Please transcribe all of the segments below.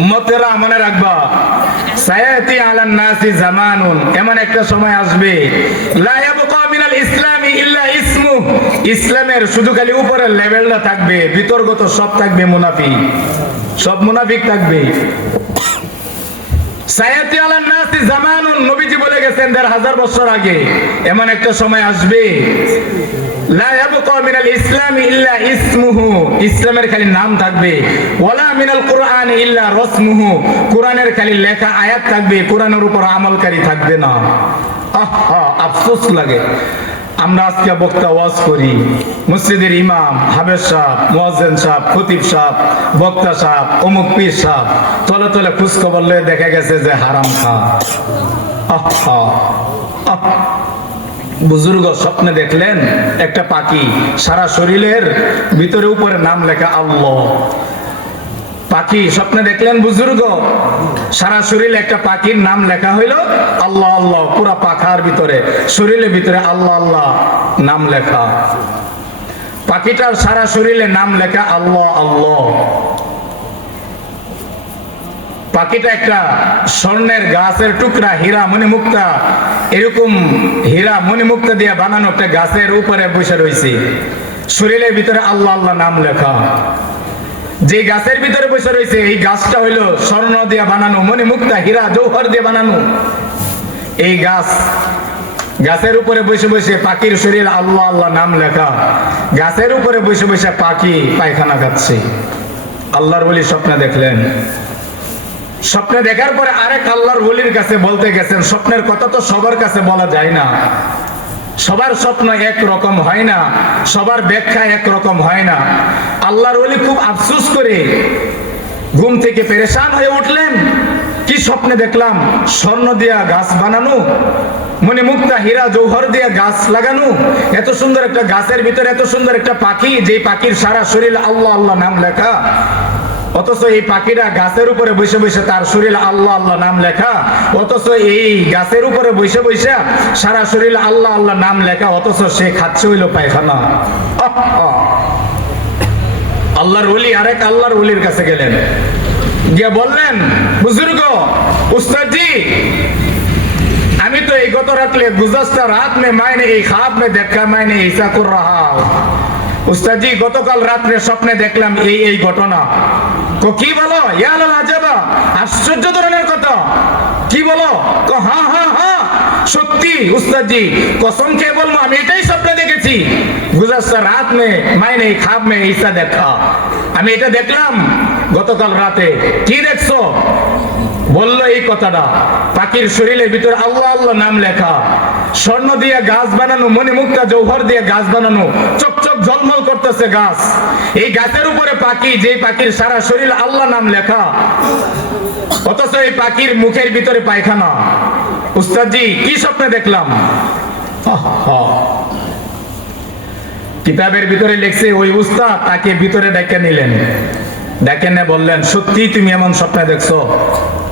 উম্মতেরা মনে রাখবা, সায়াতি আলান নাসি জামানুন, এমন একটা সময় আসবে লা ইয়াবকা মিনাল ইসলামি ইল্লা ইসমু, ইসলামের শুধু খালি উপরের লেভেলটা থাকবে, ভিতরগত সব থাকবে মুনাফিক, সব মুনাফিক থাকবে। সায়াতি আলান নাসি জামানুন, নবীজি বলে গেছেন ১৫০০ বছর আগে, এমন একটা সময় আসবে লা ইয়াবকা মিনাল ইসলামি ইল্লা ইসমুহু, ইসলামের খালি নাম থাকবে, ওয়ালা মিনাল কুরআন ইল্লা রাসমুহু, কুরআনের খালি লেখা আয়াত থাকবে, কুরআনের উপর আমলকারী থাকবে না। আফসোস লাগে, আমরা আজকে বক্তা ওয়াজ করি, মসজিদের ইমাম, হাফেজ সাহেব, মুয়াজ্জিন সাহেব, খতিব সাহেব, বক্তা সাহেব, অমুক পীর সাহেব, তলে তলে খোঁজ খবর লয়ে দেখা গেছে যে হারাম খা। বুজুর্গ স্বপ্নে দেখলেন একটা পাখি, সারা শরীরের ভিতরে উপরে নাম লেখা আল্লাহ। পাখি স্বপ্নে দেখলেন বুজুর্গ, সারা শরীরে একটা পাখির নাম লেখা হইল আল্লাহ আল্লাহ, পুরা পাখার ভিতরে শরীরের ভিতরে আল্লাহ আল্লাহ নাম লেখা। পাখিটার সারা শরীরে নাম লেখা আল্লাহ আল্লাহ। পাখিটা একটা স্বর্ণের গাছের টুকরা, হীরা মণিমুক্তা, এরকম হীরা মণিমুক্তা দিয়ে বানানো একটা গাছের উপরে বসে রয়েছে, শরীরের ভিতরে আল্লাহ আল্লাহ নাম লেখা। যে গাছের ভিতরে বসে রয়েছে এই গাছটা হইলো স্বর্ণ দিয়ে বানানো, মণিমুক্তা, হীরা জৌহর দিয়ে বানানো। এই গাছের উপরে বসে বসে পাখির শরীরে আল্লাহ আল্লাহ নাম লেখা, গাছের উপরে বসে বসে পাখি পায়খানা খাচ্ছে। আল্লাহর ওলি স্বপ্নে দেখলেন, স্বপ্নে দেখার পরে আরেক আল্লাহর ওলির কাছে বলতে গেছেন, স্বপ্নের কথা তো সবার কাছে বলা যায় না, সবার স্বপ্ন এক রকম হয় না, সবার ব্যাখ্যা এক রকম হয় না। আল্লাহর ওলি খুব আফসোস করে ঘুম থেকে পেরেশান হয়ে উঠলেন, কি স্বপ্নে দেখলাম, স্বর্ণ দিয়া গাছ বানানো, মণিমুক্তা হীরা জৌহর দিয়া গাছ লাগানো, এত সুন্দর একটা গাছের ভিতরে এত সুন্দর একটা পাখি, যে পাখির সারা শরীরে আল্লাহ আল্লাহ নাম লেখা, অথচ এই পাখিরা গাছের উপরে বসে বসে তার শরীরে আল্লাহ আল্লাহ নাম লেখা, অথচ এই গাছের উপরে বসে বসে সারা শরীরে আল্লাহ আল্লাহ নাম লেখা, অথচ সে খাচ্ছে হইল পায়খানা। আল্লাহর ওলি আরেক আল্লাহর ওলির কাছে গেলেন, গিয়ে বললেন, বুজুর্গ উস্তাদজি, আমি তো এই গত রাত্রে গুজশতা রাত মে মাইনে এই খ্বাব মে দেখা মাইনে ऐसा कर रहा हूं, উস্তাদজি গতকাল রাত্রে স্বপ্নে দেখলাম এই এই ঘটনা। কি বলো? ইয়া আল্লাহ আজাবা, আশ্চর্য ধরনের কথা, কি বলো? হ্যাঁ হ্যাঁ হ্যাঁ সত্যি উস্তাদজি, কসম খেয়ে বলবো আমি এটাই স্বপ্নে দেখেছি, গুজশতা রাত মে মাইনে এই খ্বাব মে ऐसा দেখা, আমি এটা দেখলাম গতকাল রাতে। কি দেখছো? বলল এই কথাটা, পাখির শরীরের ভিতরে আল্লাহ আল্লাহ নাম লেখা, স্বর্ণ দিয়ে গাছ বানানো, মণিমুক্তা জৌহর দিয়ে গাছ বানানো, চকচক ঝলমল করতেছে গাছ, এই গাছের উপরে পাখি, যে পাখির সারা শরীর আল্লাহ নাম লেখা, অথচ এই পাখির মুখের ভিতরে পায়খানা। উস্তাদজি কি স্বপ্নে দেখলাম? কিতাবের ভিতরে লিখছে, ওই উস্তাদ তাকে ভিতরে ডেকে নিলেন, ডেকে নিয়ে বললেন, সত্যি তুমি এমন স্বপ্নে দেখছো?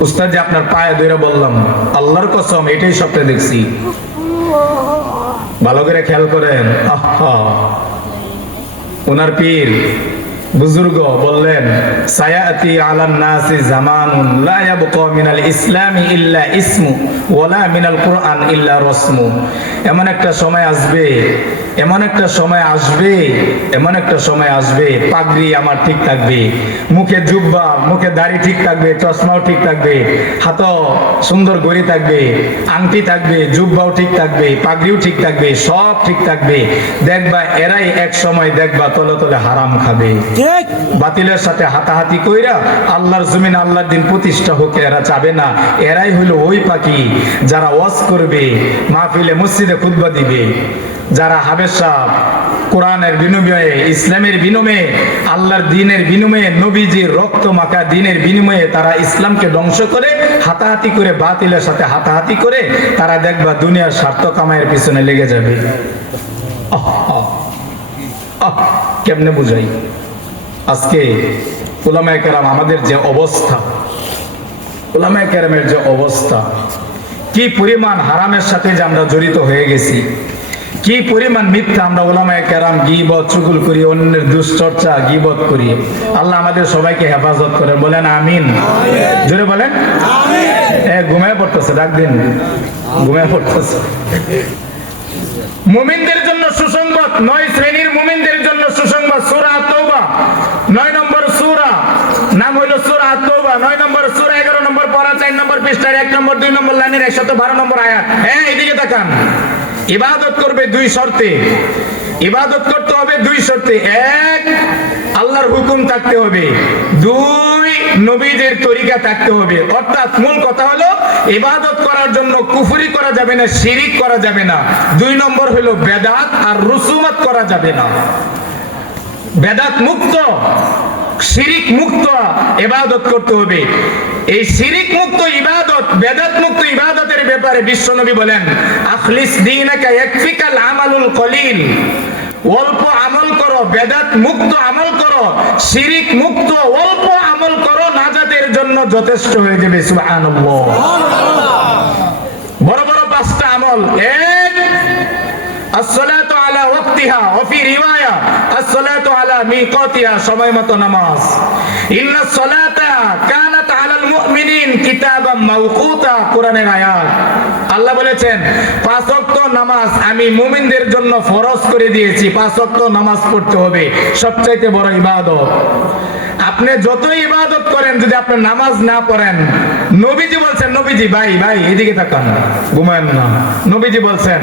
উস্তাদজি আপনার পায়ে ধরে বললাম, আল্লাহর কসম এটাই স্বপ্নে দেখছি। ভালো করে খেয়াল করেন, ওনার পীর বুজুর্গ বললেন, সায়াতি আলান নাসি জামানুন লা ইয়াবকা মিনাল ইসলামি ইল্লা ইসমু ওয়ালা মিনাল কুরআন ইল্লা রাসমু, এমন একটা সময় আসবে, এমন একটা সময় আসবে, এমন একটা সময় আসবে, পাগড়ি আমার ঠিক থাকবে, মুখে জুব্বা, মুখে দাড়ি ঠিক থাকবে, চশমাও ঠিক থাকবে, হাতও সুন্দর গড়ি থাকবে, আংটি থাকবে, জুব্বাও ঠিক থাকবে, পাগড়িও ঠিক থাকবে, সব ঠিক থাকবে। দেখবা এরাই এক সময় দেখবা তলে তলে হারাম খাবে, বাতিলের সাথে হাতাহাতি কইরা আল্লাহর জমিন আল্লাহর দিন প্রতিষ্ঠা হোক এরা চাবে না। এরাই হইল ওই পাখি যারা ওয়াজ করবে, মাহফিলে মসজিদে খুতবা দিবে, যারা হাফেজ সাহেব কোরআনের বিনিময়ে, ইসলামের বিনিময়ে, আল্লাহর দ্বীনের বিনিময়ে, নবীজির রক্ত মাখা দ্বীনের বিনিময়ে তারা ইসলামকে ধ্বংস করে, হাতাহাতি করে, বাতিলের সাথে হাতাহাতি করে তারা দেখবা দুনিয়ার স্বার্থ কামাইয়ের পিছনে লেগে যাবে। কেমনে বুঝাই? আজকে উলামায়ে কেরাম আমাদের যে অবস্থা, উলামায়ে কেরামের যে অবস্থা, কি পরিমাণ হারামের সাথে যে আমরা জড়িত হয়ে গেছি, কি পরিমাণ মিথ্যা আমরা ওলামায়ে কেরাম গীবত চুগল করি, অন্যের দুশ্চর্চা গীবত করি। আল্লাহ আমাদের সবাইকে হেফাজত করেন, বলেন আমিন। জোরে বলেন আমিন। ঘুমায় পড়তেছে, ডাক দিন, ঘুমায় পড়তেছে। মুমিনদের জন্য সুসংবাদ, 9 শ্রেণীর মুমিনদের জন্য সুসংবাদ। সূরা তাওবা 9 নম্বর সূরা, নাম হলো সূরা তাওবা। 9 নম্বর সূরা, 11 নম্বর পারা, 4 নম্বর পৃষ্ঠার 1 নম্বর 2 নম্বর লাইনের 112 নম্বর আয়াত। এদিকে তাকান। ইবাদত করবে 2 শর্তে, ইবাদত করতে হবে 2 শর্তে। 1, আল্লাহর হুকুম থাকতে হবে। 2, নবীদের তরিকা থাকতে হবে। অর্থাৎ মূল কথা হলো ইবাদত করার জন্য কুফরি করা যাবে না, শিরিক করা যাবে না। 2 নম্বর হলো বেদাত আর রুসুমাত করা যাবে না। বেদাত মুক্ত, শিরিক মুক্ত ইবাদত করতে হবে। এই শিরিক মুক্ত ইবাদত, বেদাত মুক্ত ইবাদতের ব্যাপারে বিশ্বনবী বলেন, আখলিস দীনাকা ইয়াকফিকাল আমালুল কলিল। অল্প আমল করো, বেদাত মুক্ত আমল করো, শিরিক মুক্ত অল্প আমল করো, নাজাতের জন্য যথেষ্ট হয়ে যাবে। সুবহানাল্লাহ। বড় বড় 5টা আমল। 1, as-salatu ala waqtiha wa fi riwaya as-salatu ala miqatiha, সময় মতো নামাজ। ইন্না as-salata kanat ala al-mu'minin kitaban mawquta, কোরআনের আয়াত। আল্লাহ বলেছেন 5 ওয়াক্ত নামাজ আমি মুমিনদের জন্য ফরজ করে দিয়েছি। 5 ওয়াক্ত নামাজ পড়তে হবে, সবচাইতে বড় ইবাদত। আপনি যত ইবাদত করেন, যদি আপনি নামাজ না পড়েন, নবীজি বলছেন, নবীজি ভাই এদিকে তাকান, ঘুমায়েন না। নবীজি বলছেন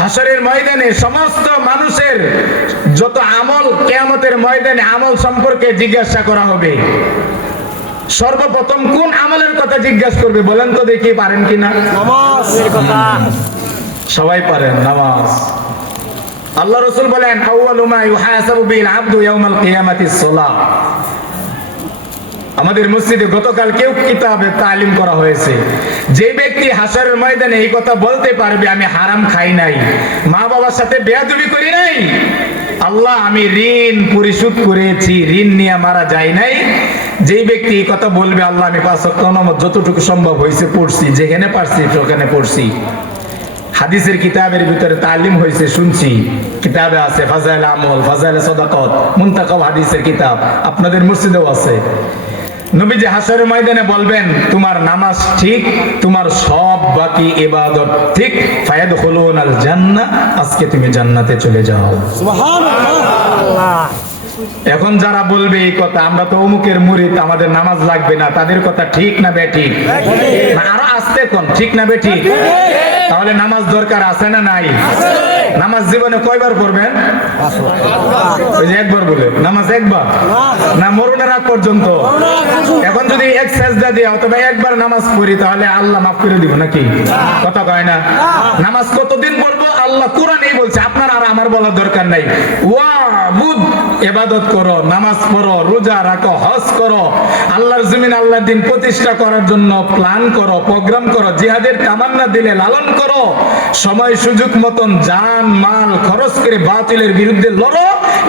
হাসরের ময়দানে সমস্ত মানুষের যত আমল, কিয়ামতের ময়দানে আমল সম্পর্কে জিজ্ঞাসা করা হবে। সর্বপ্রথম কোন আমলের কথা জিজ্ঞাসা করবে বলেন তো দেখি, পারেন কিনা? নামাজের কথা। সবাই পারেন, নামাজ। আল্লাহ রাসূল বলেন, আউয়ালু মা ইউহাসাবু বিল আবদু ইয়াউমাল কিয়ামাতিস সালাহ। আমাদের মসজিদে গতকাল কেউ কিতাবে তালিম করা হয়েছে, যে ব্যক্তি হাসরের ময়দানে এই কথা বলতে পারবে, আমি হারাম খাই নাই, মা বাবার সাথে বেয়াদবি করি নাই, আল্লাহ আমি ঋণ পরিশোধ করেছি, ঋণ নিয়ে মারা যায় নাই, যেই ব্যক্তি এই কথা বলবে, আল্লাহ আমি 5 ওয়াক্ত নামাজ যতটুকু সম্ভব হয়েছে পড়ছি, যেখানে পারছি সেখানে পড়ছি। হাদিসের কিতাবের ভিতরে তালিম হয়েছে, শুনছি, কিতাবে আছে, ফাজাইল আমল, ফাজাইল সাদাকাত, মুনতাকাব হাদিসের কিতাব, আপনাদের মসজিদেও আছে। নবীজি হাসরের ময়দানে বলবেন, তোমার নামাজ ঠিক, তোমার সব বাকি ইবাদত ঠিক, ফায়াদখুলুনাল জান্নাহ, আজকে তুমি জান্নাতে চলে যাও। সুবহানাল্লাহ। এখন যারা বলবে এই কথা, আমরা তো অমুকের মুরিদ, আমাদের নামাজ লাগবে না, তাদের কথা ঠিক না বেঠিক? আরো আসতে কোন, ঠিক না বেঠিক? তাহলে নামাজ দরকার আছে না নাই? নামাজ জীবনে কয়বার পড়বেন? ওই যে একবার বলে, নামাজ একবার না মরণের আগ পর্যন্ত। এখন যদি এক সেজদা দিয়ে অথবা একবার নামাজ পড়ি, তাহলে আল্লাহ মাফ করে দিব নাকি? কথা কয় না? নামাজ কতদিন পড়বো? আল্লাহ কোরআনেই বলছে, আপনার আর আমার বলার দরকার নাই। ওয়াবুদ, ইবাদত করো, নামাজ পড়ো, রোজা রাখো, হজ করো, আল্লাহর জমিন আল্লাহর দিন প্রতিষ্ঠা করার জন্য প্ল্যান করো, প্রোগ্রাম করো, জিহাদের তামান্না দিলে লালন করো, সময় সুযোগ মতন জান মাল খরচ করে বাতিলের বিরুদ্ধে লড়ো,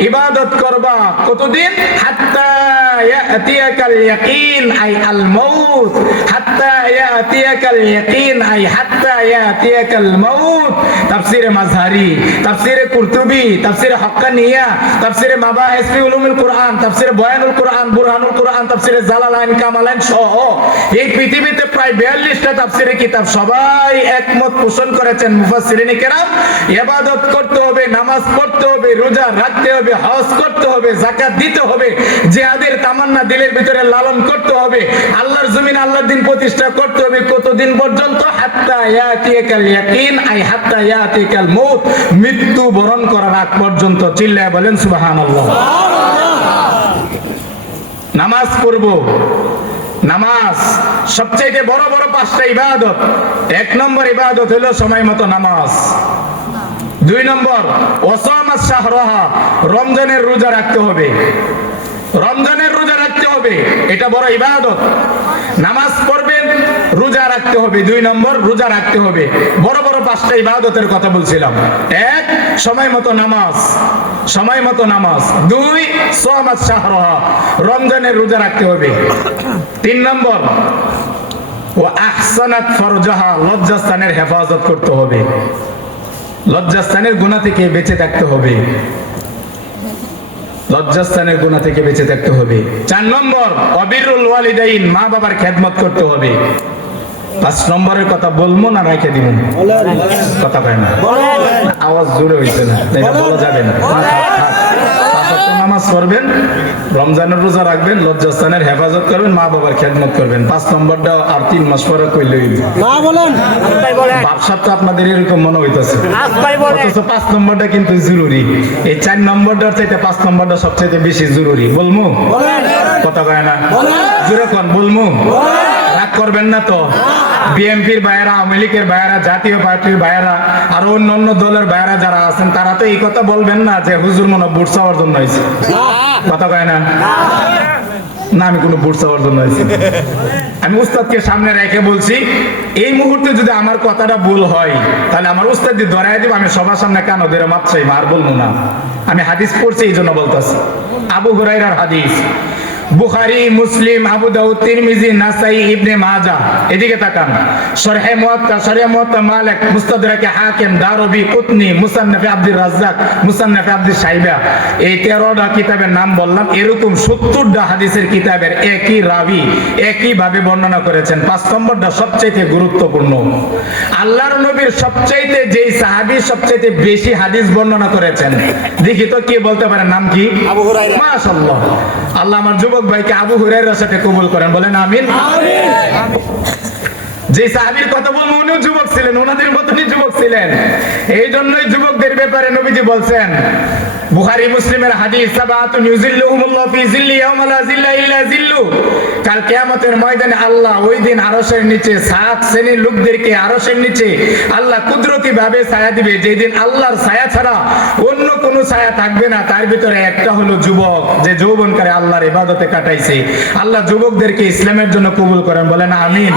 ইবাদত করবা। কতদিন? হাত্তা ইয়াতিয়াকাল ইয়াকিন আই আল মাউত, হাত্তা ইয়াতিয়াকাল ইয়াকিন আই হাত্তা ইয়াতিয়াকাল মাউত। তাফসীরে মাযহারি, তাফসীরে কুরতুবী, তাফসীরে হক্কানিয়া, তাফসীরে মাবাহিস ফি উলুমুল কুরআন, তাফসীরে বয়ানুল কুরআন, বুরহানুল কুরআন, তাফসীরে জালালাইন, কামালাইন সহ এই পৃথিবীতে প্রায় 42টা তাফসীরে কিতাব, সবাই একমত পোষণ করেছেন মুফাসসিরিনে কেরাম, ইবাদত করতে হবে, নামাজ পড়তে হবে, রোজা রাখতে হবে, হজ করতে হবে, যাকাত দিতে হবে, জিহাদের তামান্না দিলের ভিতরে লালন করতে হবে, আল্লাহর জমিন আল্লাহর দিন প্রতিষ্ঠা করতে হবে। কতদিন পর্যন্ত? হাত্তা ইয়াতিয়াকাল ইয়াকিন আই হাত্তা ইয়াতিয়াকাল মাউত, মৃত্যু বরণ করার আগ পর্যন্ত। চিল্লায় বলেন সুবহানাল্লাহ। নামাজ পড়ব, নামাজ সবচেয়ে বড় বড় 5টা ইবাদত। 1 নম্বর ইবাদত হলো সময় মতো নামাজ। 2 নম্বর ওয়াসামাস শাহরাহা, রমজানের রোজা রাখতে হবে, রমজানের রোজা রাখতে হবে, এটা বড় ইবাদত। নামাজ পড়বেন, রোজা রাখতে হবে। 2 নম্বর রোজা রাখতে হবে। বড় বড় 5টা ইবাদতের কথা বলছিলাম। 1 সময় মতো নামাজ, সময় মতো নামাজ। 2 সামাস শাহরাহা, রমজানের রোজা রাখতে হবে। 3 নম্বর ওয়া আহসানাত ফারজাহা, লজ্জাস্থানের হেফাজত করতে হবে। লজ্জাস্থানের গুনাহ থেকে বেঁচে থাকতে হবে, লজ্জাস্থানের গুনাহ থেকে বেঁচে থাকতে হবে। 4 নম্বর অবিরুল ওয়ালিদাইন, মা বাবার খেদমত করতে হবে। 5 নম্বরের কথা বলবো না রেখে দিব? কথা কয় না, আওয়াজ জোরে হইছে না, এটা বলা যাবে না। নামাজ পড়বেন, রমজানের রোজা রাখবেন, লজ্জাস্থানের হেফাজত করবেন, মা বাবার খেদমত করবেন। 5 নম্বরটা আর 3 মাস পরে কইলে ব্যবসা তো আপনাদের এরকম মনে হইতেছে, অথচ 5 নম্বরটা কিন্তু জরুরি। এই 4 নম্বরটার চাইতে 5 নম্বরটা সবচেয়ে বেশি জরুরি। বলবো? কথা কয় না, জোরে কোন বলবো? রাগ করবেন না তো? বিএনপির ভাইয়েরা, আওয়ামী লীগের ভাইয়েরা, জাতীয় পার্টির ভাইয়েরা, আর অন্য দলের ভাইয়েরা যারা আছেন, তারা তো এই কথা বলবেন না যে হুজুর মনে বুট চাওয়ার জন্য হয়েছে। কথা কয় না? না, আমি কোনো বুট চাওয়ার জন্য হয়েছি। আমি উস্তাদকে সামনে রেখে বলছি, এই মুহূর্তে যদি আমার কথাটা ভুল হয় তাহলে আমার উস্তাদ দিয়ে ধরাই দিব, আমি সবার সামনে কেন ধরে মাপ চাইব, আর বলবো না। আমি হাদিস পড়ছি এই জন্য বলতেছি, আবু হুরায়রার হাদিস, বুখারী, মুসলিম, আবু দাউদ, তিরমিজি, নাসাই, ইবনে মাজাহ। এদিকে তাকান, শরহে মুওয়াত্তা মালিক, মুস্তাদরাকে হাকিম, দারবি, কুতনি, মুসান্নাফে আব্দুর রাজ্জাক, মুসান্নাফে আব্দুল শাইবা। এই 13টা কিতাবের নাম বললাম। এরকম 70টা হাদিসের কিতাবের একই রাবি একই ভাবে বর্ণনা করেছেন। 5 নম্বরটা সবচেয়ে গুরুত্বপূর্ণ। আল্লাহর নবীর সবচেয়ে যেই সাহাবী সবচেয়ে বেশি হাদিস বর্ণনা করেছেন, দেখি তো কে বলতে পারেন, নাম কি? আবু হুরায়রা। মাশাআল্লাহ। আল্লাহ আমার যুবক ভাইকে আবু হুরায়রার সাথে কবুল করেন, বলেন আমিন। যে সাহাবীর কথা বলবো উনিও যুবক ছিলেন, ওনাদের মতনই যুবক ছিলেন। এই জন্যই যুবকদের ব্যাপারে নবীজি বলছেন, বুখারী মুসলিমের হাদিস, সাবাতুন ইউজিল্লুহুমুল্লাহু ফি জিল্লি ইয়াওমা লা জিল্লা ইল্লা জিল্লু। কাল কিয়ামতের ময়দানে আল্লাহ ওই দিন আরশের নিচে 7 শ্রেণীর লোকদেরকে আরশের নিচে আল্লাহ কুদরতি ভাবে ছায়া দিবে, যেই দিন আল্লাহর ছায়া ছাড়া অন্য কোনো ছায়া থাকবে না। তার ভিতরে একটা হলো যুবক, যে যৌবনকালে আল্লাহর ইবাদতে কাটাইছে। আল্লাহ যুবকদেরকে ইসলামের জন্য কবুল করেন, বলেন আমিন।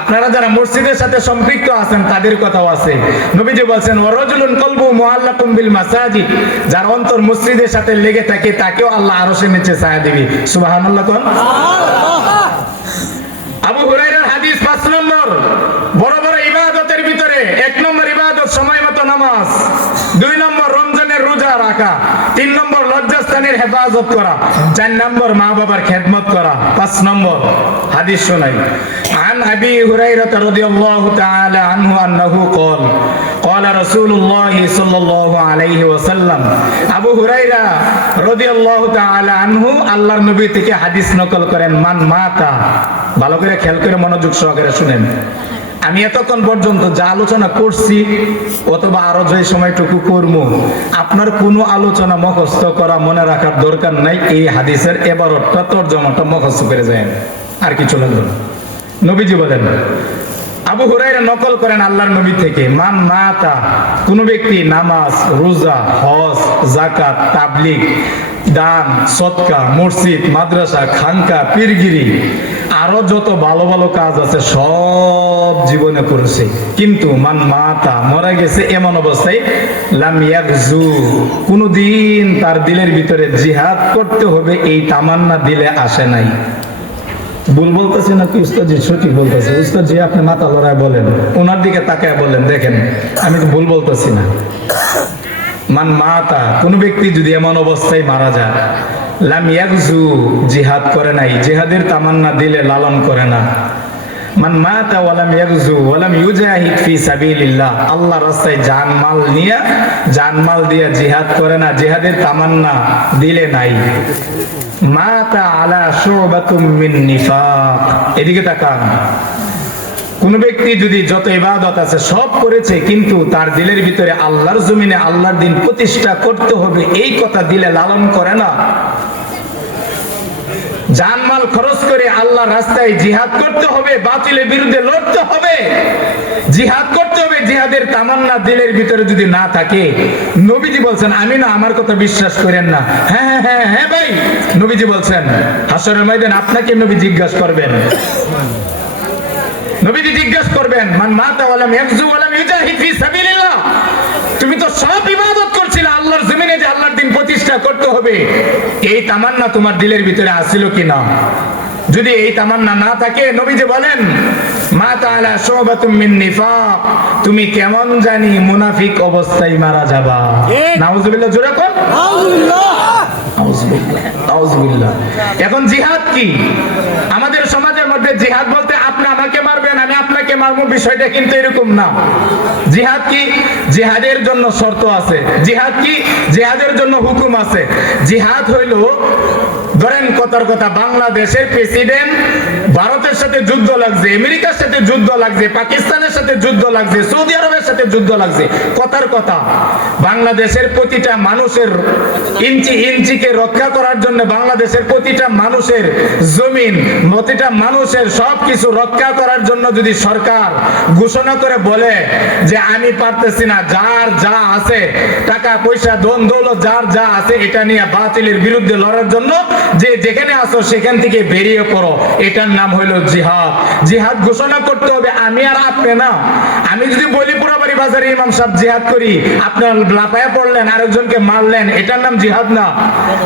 আপনারা যারা মসজিদের সাথে সম্পৃক্ত আছেন তাদের কথাও আছে। নবীজি বলেন, ওয়ারাজুলুন কলবু মুআল্লাকুম বিল মাসাজিদ, যার অন্তর মসজিদের সাথে লেগে থাকে তাকেও আল্লাহ আরশের নিচে ছায়া দিবে। সুবহানাল্লাহ কোন? আবু হুরায়রার হাদিস 5 নম্বর। বড় বড় ইবাদতের ভিতরে 1 নম্বর ইবাদত সময় মতো নামাজ, 2 নম্বর রমজানের রোজা রাখা, 3 নম্বর লজ্জাস্থানের হেফাজত করা, 4 নম্বর মা বাবার খেদমত করা, 5 নম্বর হাদিস শোনাই। عن أبي هريرة رضي الله تعالى عنه أنه قال قال رسول الله صلى الله عليه وسلم। আবু হুরায়রা রাদিয়াল্লাহু তাআলা আনহু আল্লাহর নবী থেকে হাদিস নকল করেন, মান মাতা। ভালো করে খেয়াল করে মনোযোগ সহকারে শুনেন। আমি এতক্ষণ পর্যন্ত যা আলোচনা করছি অথবা আরো যে সময়টুকু করব, আপনার কোনো আলোচনা মুখস্থ করা মনে রাখার দরকার নাই। এই হাদিসের এবারটা তরজমাটা মুখস্থ করে যায়, আর কিছু লাগবে না। নবীজি বলেন, আবু হুরায়রা নকল করেন আল্লাহর নবী থেকে, মান মাতা, কোন ব্যক্তি নামাজ, রোজা, হজ, যাকাত, তাবলীগ, দান, সদকা, মসজিদ, মাদ্রাসা, খানকা, পীরগিরি, আরো যত ভালো ভালো কাজ আছে সব জীবনে করেছে, কিন্তু মান মাতা, মারা গেছে এমন অবস্থায়, লাম ইয়াগজু, কোনদিন তার দিলের ভিতরে জিহাদ করতে হবে এই তামান্না দিলে আসে নাই। ভুল বলতেছি নাকি উস্তাদ? সঠিক বলতেছি। উস্তাদ জি আপনি মাথা লড়ায় বলেন, ওনার দিকে তাকায় বলেন, দেখেন আমি তো ভুল বলতেছি না। মান মাতা, কোন ব্যক্তি যদি এমন অবস্থায় মারা যায়, লাম ইয়াগজু, জিহাদ করে নাই, জিহাদের তামান্না দিলে লালন করে না। মান মাতা ওয়ালাম ইয়াগজু ওয়ালাম ইউজাহিদ ফি সাবিলিল্লাহ, আল্লাহর রাস্তায় জানমাল দিয়ে জিহাদ করে না, জিহাদের তামান্না দিলে নাই। মাতা আলা শুবাতুম মিন নিফাক। এদিকে তাকান, কোন ব্যক্তি যদি যত ইবাদত আছে সব করেছে, কিন্তু তার দিলের ভিতরে আল্লাহর জমিনে আল্লাহর দিন প্রতিষ্ঠা করতে হবে এই কথা দিলে লালন করে না, জানমাল খরচ করে আল্লাহর রাস্তায় জিহাদ করতে হবে, বাতিলের বিরুদ্ধে লড়তে হবে, জিহাদ করতে হবে, জিহাদের তামান্না দিলের ভিতরে যদি না থাকে, নবীজি বলছেন, আমি না আমার কথা বিশ্বাস করেন না, হ্যাঁ হ্যাঁ হ্যাঁ হ্যাঁ ভাই, নবীজি বলছেন হাসরের ময়দানে আপনাকে নবী জিজ্ঞাসা করবেন, নবীজি জিজ্ঞাসা করবেন, মান মাতা ওয়ালাম ইয়াগজু ওয়ালাম ইউজাহিদ ফি সাবিলিল্লাহ, তুমি তো সব ইবাদত করছিলে আল্লাহর জমিনে যে আল্লাহর দিন প্রতিষ্ঠা করতে হবে, এই তামান্না তোমার দিলের ভিতরে আসিল কিনা? যদি এই তামান্না না থাকে, নবীজি বলেন মা তাআলা শুবাতুম মিন নিফাক, তুমি কেমন জানি মুনাফিক অবস্থায় মারা যাবা। নাউজুবিল্লাহ, জোরে কোন নাউজুবিল্লাহ। এখন জিহাদ কি? আমাদের সমাজের মধ্যে জিহাদ বলতে আপনি আমাকে মারবেন, আমি আপনাকে মারবো, বিষয়টা কিন্তু এরকম না। জিহাদ কি? জিহাদের জন্য শর্ত আছে। জিহাদ কি? জিহাদের জন্য হুকুম আছে। জিহাদ হইল, ধরেন কথার কথা, বাংলাদেশের প্রেসিডেন্ট ভারতের সাথে যুদ্ধ লাগছে, আমেরিকার সাথে যুদ্ধ লাগছে, পাকিস্তানের সাথে যুদ্ধ লাগছে, সৌদি আরবের সাথে যুদ্ধ লাগছে। কথার কথা, বাংলাদেশের প্রতিটা মানুষের ইঞ্চি ইঞ্চিকে রক্ষা করার জন্য, বাংলাদেশের প্রতিটা মানুষের জমিন, প্রতিটা মানুষের সবকিছু রক্ষা করার জন্য যদি সরকার ঘোষণা করে বলে যে আমি পারতেছি না, যার যা আছে টাকা পয়সা ধন দৌলত যার যা আছে এটা নিয়ে বাতিলের বিরুদ্ধে লড়ার জন্য যে যেখানে আসো সেখান থেকে বেরিয়ে পড়ো, এটার নাম হইল জিহাদ। জিহাদ ঘোষণা করতে হবে, আমি আর আপনি না। আমি যদি বলি পুরাবাড়ি বাজারে ইমাম সাহেব জিহাদ করি, আপনার লাফায়া পড়লেন, আরেকজনকে মারলেন, এটার নাম জিহাদ না।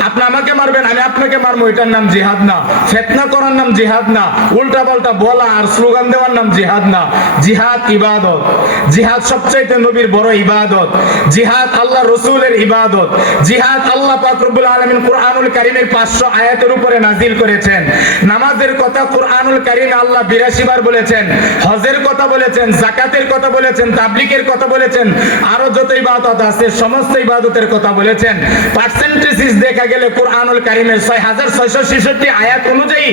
আপনি আমাকে মারবেন, আমি আপনাকে মারবো, এটার নাম জিহাদ না। ফিতনা করার নাম জিহাদ না। উল্টা পাল্টা বলা আর স্লোগান দেওয়ার নাম জিহাদ না। জিহাদ ইবাদত। জিহাদ সবচাইতে নবীর বড় ইবাদত। জিহাদ আল্লাহ রসুলের ইবাদত। জিহাদ আল্লাহ পাক রব্বুল আলামিন কুরআনুল কারীমের 500 আয়াতের উপরে নাজিল করেছেন। নামাজের কথা কুরআনুল কারীমে আল্লাহ 82 বার বলেছেন। হজের কথা বলেছেন, যাকাতের কথা বলেছেন, তাবলীগের কথা বলেছেন, আরো যত ইবাদত আছে সমস্ত ইবাদতের কথা বলেছেন। পার্সেন্টেজ দেখা গেলে কুরআনুল কারীমের 6666 আয়াত অনুযায়ী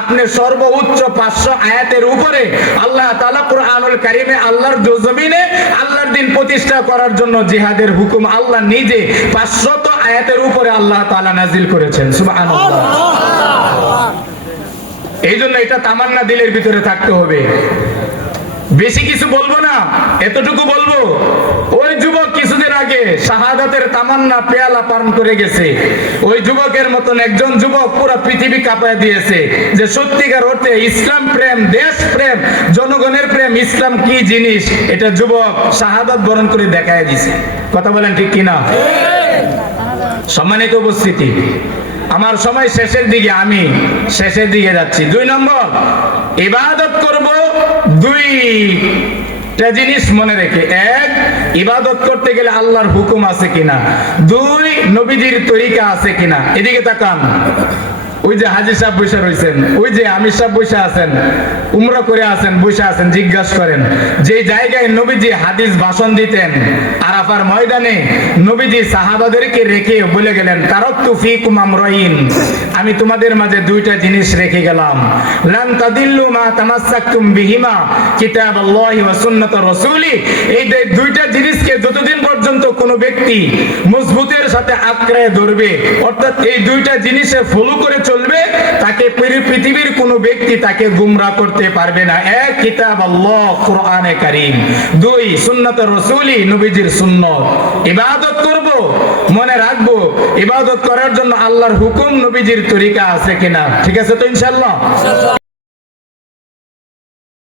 আপনি সর্বোচ্চ 500 আয়াতের উপরে আল্লাহ তাআলা কুরআনুল কারীমে আল্লাহর জমিনে আল্লাহর দ্বীন প্রতিষ্ঠা করার জন্য জিহাদের হুকুম আল্লাহ নিজে 500 আয়াতের উপরে আল্লাহ তাআলা নাজিল করেছেন। সুবহানাল্লাহ। এই জন্য এটা তামান্না দিলের ভিতরে থাকতে হবে। বেশি কিছু বলবো না, এতটুকু বলবো, ওই যুবক কিছুদিন আগে শাহাদাতের তামান্না পেয়ালা পান করে গেছে। ওই যুবকের মতন একজন যুবক পুরো পৃথিবী কাঁপায় দিয়েছে যে সত্যিকার অর্থে ইসলাম প্রেম, দেশ প্রেম, জনগণের প্রেম, ইসলাম কি জিনিস, এটা যুবক শাহাদাত বরণ করে দেখায় দিছে। কথা বলেন ঠিক কিনা? সম্মানিত উপস্থিতি, আমার সময় শেষের দিকে, আমি শেষের দিকে যাচ্ছি। 2 নম্বর, ইবাদত করব দুইটা জিনিস মনে রেখে। 1, ইবাদত করতে গেলে আল্লাহর হুকুম আছে কিনা। 2, নবীজির তরিকা আছে কিনা। এদিকে তাকান, ওই যে হাজী সাহেব বসে রয়েছেন, ওই যে আমির সাহেব বসে আছেন, উমরা করে আছেন, বসে আছেন, জিজ্ঞাসা করেন যে জায়গায় নবীজি হাদিস ভাষণ দিতেন, আরাফার ময়দানে নবীজি সাহাবাদেরকে রেখে বলে গেলেন তারাকতু ফীকুম আমরাইন, আমি তোমাদের মাঝে 2টা জিনিস রেখে গেলাম। লান তাদিল্লু মা তামাসসাকতুম বিহিমা কিতাবাল্লাহি ওয়া সুন্নাত রাসূলি। এই 2টা জিনিসকে যতদিন পর্যন্ত কোনো ব্যক্তি মজবুতের সাথে আঁকড়ে ধরবে, অর্থাৎ এই 2টা জিনিসে ফলো করে চলবে, তাকে পৃথিবীর কোনো ব্যক্তি তাকে গুমরাহ করতে পারবে না। 1, কিতাব আল্লাহ কোরআনে কারীম। 2, সুন্নাত রাসূলি, নবীজির সুন্নাত। ইবাদত করব, মনে রাখবো ইবাদত করার জন্য আল্লাহর হুকুম, নবীজির তরিকা আছে কিনা। ঠিক আছে তো ইনশাআল্লাহ?